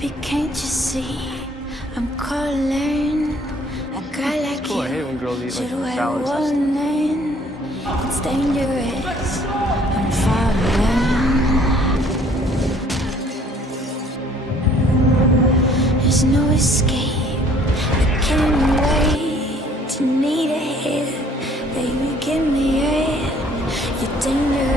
Baby, can't you see I'm calling? A guy like Cool, I hate you when girls eat should like wear a salad stuff. warning. It's dangerous. I'm falling. There's no escape. I can't wait to need a hit. Baby, give me it. You're dangerous.